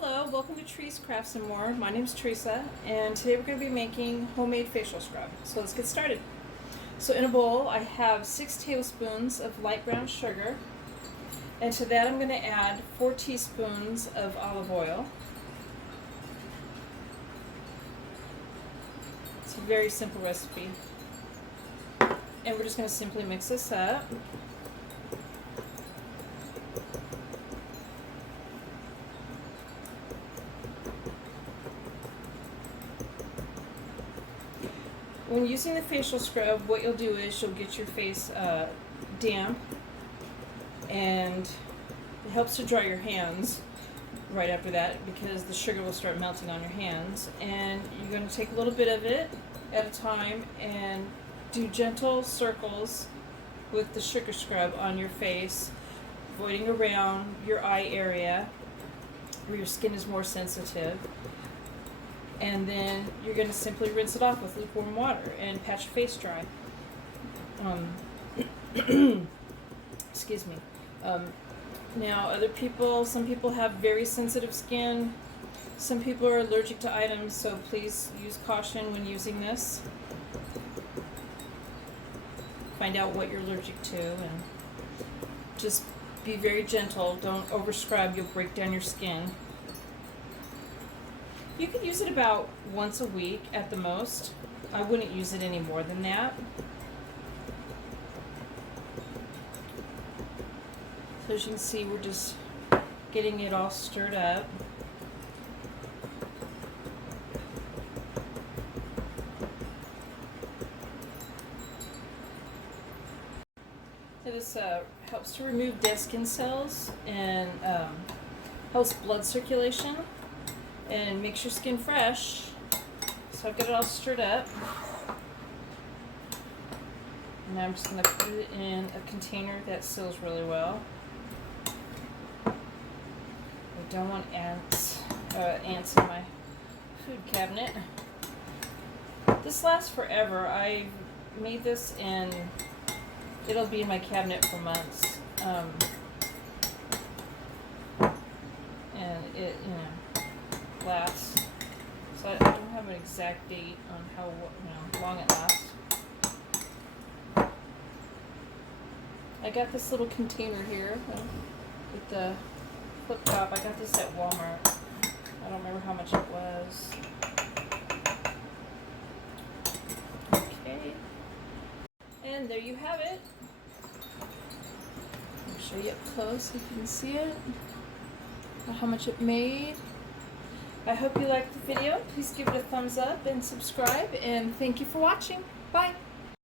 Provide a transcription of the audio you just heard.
Hello, welcome to Trees Crafts and More. My name is Teresa, and today we're going to be making homemade facial scrub. So let's get started. So in a bowl, I have 6 tablespoons of light brown sugar, and to that I'm going to add 4 teaspoons of olive oil. It's a very simple recipe. And we're just going to simply mix this up. When using the facial scrub, what you'll do is you'll get your face damp, and it helps to dry your hands right after that because the sugar will start melting on your hands. And you're going to take a little bit of it at a time and do gentle circles with the sugar scrub on your face, avoiding around your eye area where your skin is more sensitive. And then you're going to simply rinse it off with lukewarm water and pat your face dry. Excuse me. Now, some people have very sensitive skin. Some people are allergic to items, so please use caution when using this. Find out what you're allergic to and just be very gentle. Don't overscrub, you'll break down your skin. You could use it about once a week at the most. I wouldn't use it any more than that. So as you can see, we're just getting it all stirred up. This helps to remove dead skin cells and helps blood circulation and makes your skin fresh. So I've got it all stirred up. And now I'm just going to put it in a container that seals really well. We don't want ants in my food cabinet. This lasts forever. I made this and it'll be in my cabinet for months. And it, lasts. So I don't have an exact date on how long it lasts. I got this little container here with the flip top. I got this at Walmart. I don't remember how much it was. Okay. And there you have it. I'll show you up close if you can see it. How much it made. I hope you liked the video. Please give it a thumbs up and subscribe, and thank you for watching. Bye.